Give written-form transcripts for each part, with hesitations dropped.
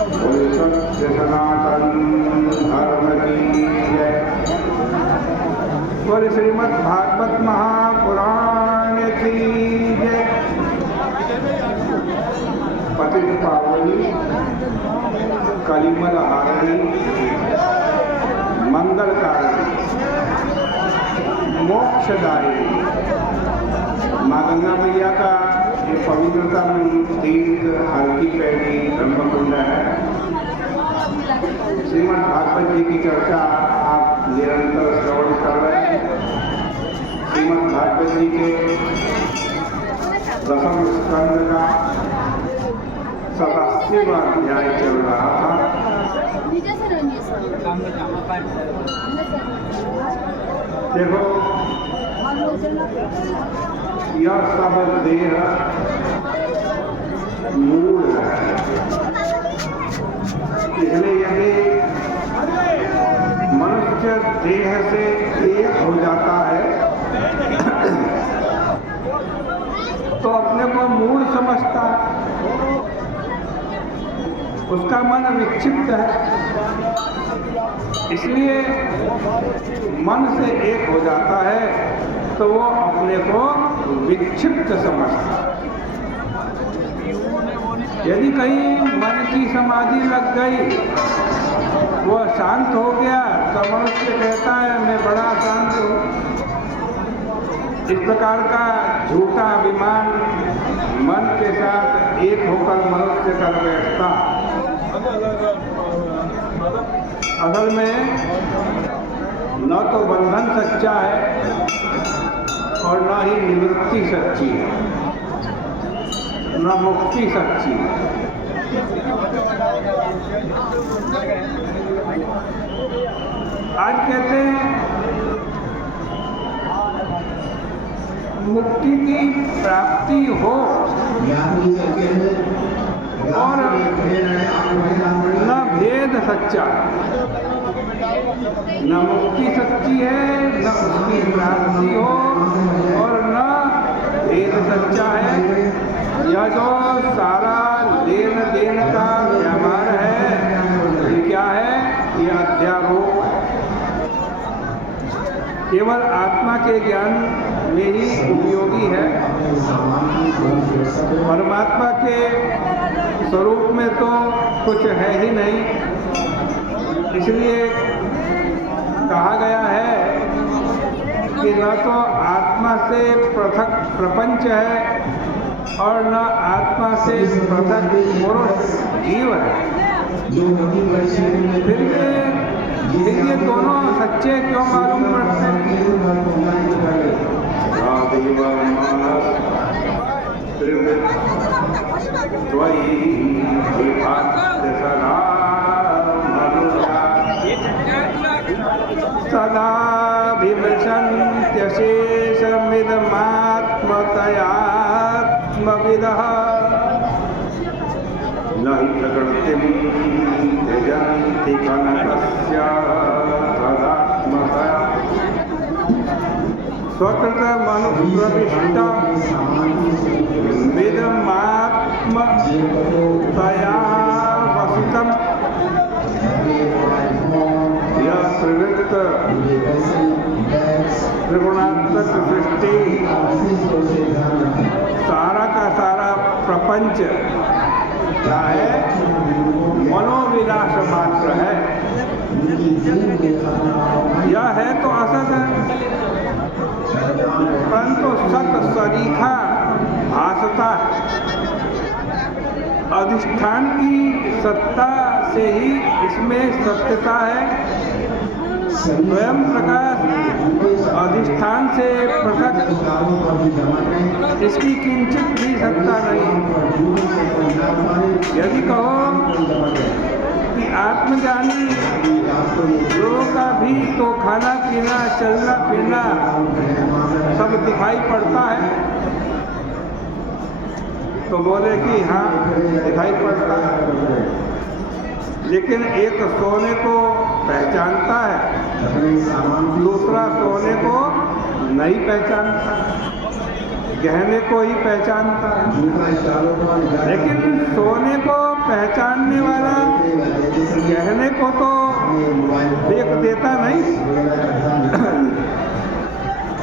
बोले सत्य सनातन धर्म की जय। बोले श्रीमद् भागवत महापुराण की जय। पतित पावनी कलिमल हारिणी मंगलकारिणी मोक्षदायिनी माँ गंगा मैया का ये पवित्रतम तीर्थ हर की पैड़ी ब्रह्मकुंड है। श्रीमद् भागवत जी की चर्चा आप निरंतर श्रवण कर रहे हैं। श्रीमद् भागवत जी के दसम स्कंद का 87वां अध्याय चल रहा था। देखो यह सब देह मूल है, इसलिए यदि मनुष्य देह से एक हो जाता है तो अपने को मूल समझता है, उसका मन विक्षिप्त है। इसलिए मन से एक हो जाता है तो वो अपने को विक्षिप्त समझता है। यदि कहीं मन की समाधि लग गई, वो शांत हो गया तो मनुष्य कहता है मैं बड़ा शांत हूँ। इस प्रकार का झूठा अभिमान मन के साथ एक होकर मनुष्य कर बैठता। असल में न तो बंधन सच्चा है और न ही निवृत्ति सच्ची है, न मुक्ति सच्ची है। आज कहते हैं मुक्ति की प्राप्ति हो और न भेद सच्चा, न मुक्ति सच्ची है, न उसकी प्राप्ति हो और न भेद सच्चा है। यह जो सारा लेन देन का व्यवहार है ये क्या है? ये अध्यारोप है। केवल आत्मा के ज्ञान में ही उपयोगी है। परमात्मा के स्वरूप में तो कुछ है ही नहीं। इसलिए कहा गया है कि न तो आत्मा से पृथक प्रपंच है और न आत्मा से पृथक पुरुष जीव है। फिर ये दोनों सच्चे क्यों मालूम पड़ते हैं? सदा विमर्शन्त्यशेषमिदमात्मतयात्मविदः न हि प्रकृतिं त्यजन्ति कनकस्य तदात्मतया स्वकृतमनुप्रविष्टं मिदमात्मतया वसितं यह प्रवृत्त त्रिगुणात्मक सृष्टि सारा का सारा प्रपंच क्या है? मनोविलास मात्र है। यह है तो असत है, परंतु सत सरीखा भासता है। अधिष्ठान की सत्ता से ही इसमें सत्यता है। स्वयं प्रकाश अधिष्ठान से पृथक इसकी किंचित भी सत्ता नहीं। यदि कहो कि आत्मज्ञानी लोगों का भी तो खाना पीना चलना फिरना सब दिखाई पड़ता है, तो बोले कि हाँ दिखाई पड़ता है, लेकिन एक सोने को पहचानता है, दूसरा सोने को नहीं पहचानता, गहने को ही पहचानता है। लेकिन सोने को पहचानने वाला कहने को तो देख देता नहीं,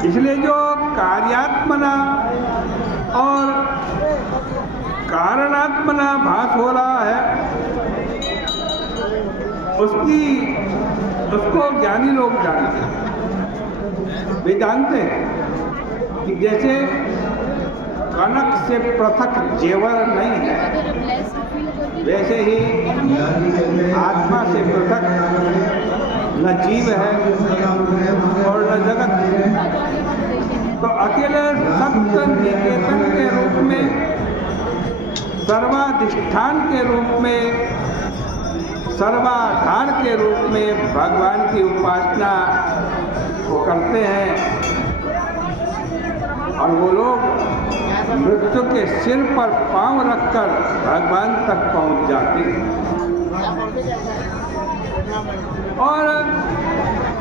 इसलिए जो कार्यात्मना और कारणात्मना भास हो रहा है उसको ज्ञानी लोग जानते हैं। वे जानते हैं कि जैसे कनक से पृथक जेवर नहीं है, वैसे ही आत्मा से पृथक न जीव है और न जगत है। तो अकेले सत्य निकेतन के रूप में, सर्वाधिष्ठान के रूप में, सर्वाधार के रूप में भगवान की उपासना वो करते हैं और वो लोग मृत्यु के सिर पर पांव रखकर भगवान तक पहुंच जाते हैं। और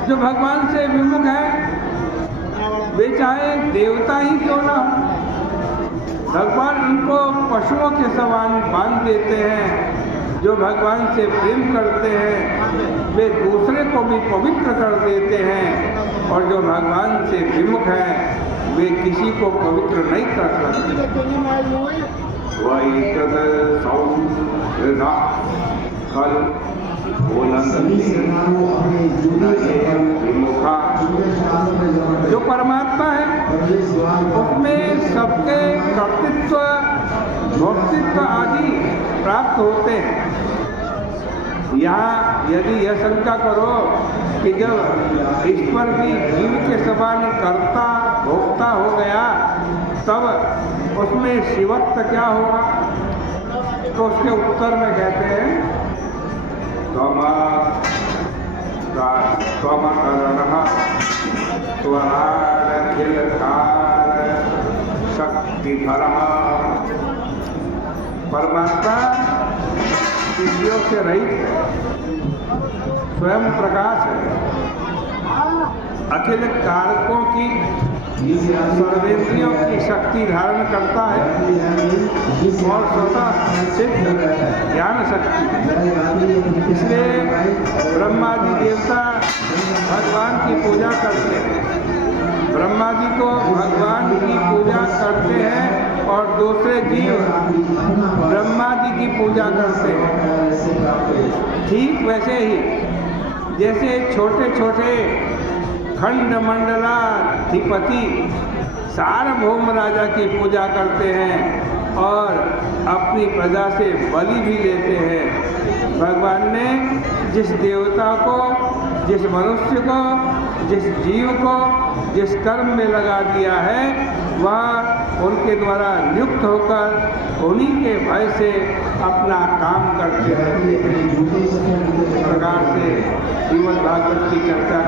जो भगवान से विमुख है वे चाहे देवता ही क्यों ना, भगवान उनको पशुओं के समान बांध देते हैं। जो भगवान से प्रेम करते हैं वे दूसरे को भी पवित्र कर देते हैं, और जो भगवान से विमुख है वे किसी को पवित्र नहीं कर सकते। वही विमुखा जो परमात्मा है उसमें सबके कर्तृत्व, भोक्तृत्व आदि प्राप्त होते हैं। यहाँ यदि यह शंका करो कि जब ईश्वर भी जीव के समान कर्ता भोक्ता हो गया तब उसमें शिवत्व क्या होगा, तो उसके उत्तर में कहते हैं परमात्मा इंद्रियों से रहित है, स्वयं प्रकाश है, अकेले कारकों की सर्वेंद्रियों की शक्ति धारण करता है और स्वतः सिद्ध ज्ञान शक्ति। इसलिए ब्रह्मा जी देवता भगवान की पूजा करते हैं, ब्रह्मा जी तो भगवान की पूजा करते हैं और दूसरे जीव ब्रह्मा जी की पूजा करते हैं। ठीक वैसे ही जैसे छोटे छोटे खंड मंडलाधिपति सार्वभौम राजा की पूजा करते हैं और अपनी प्रजा से बलि भी लेते हैं, भगवान ने जिस देवता को, जिस मनुष्य को, जिस जीव को जिस कर्म में लगा दिया है वह उनके द्वारा नियुक्त होकर उन्हीं के भय से अपना काम करते रहते हैं। इस प्रकार से श्रीमद् भागवत की चर्चा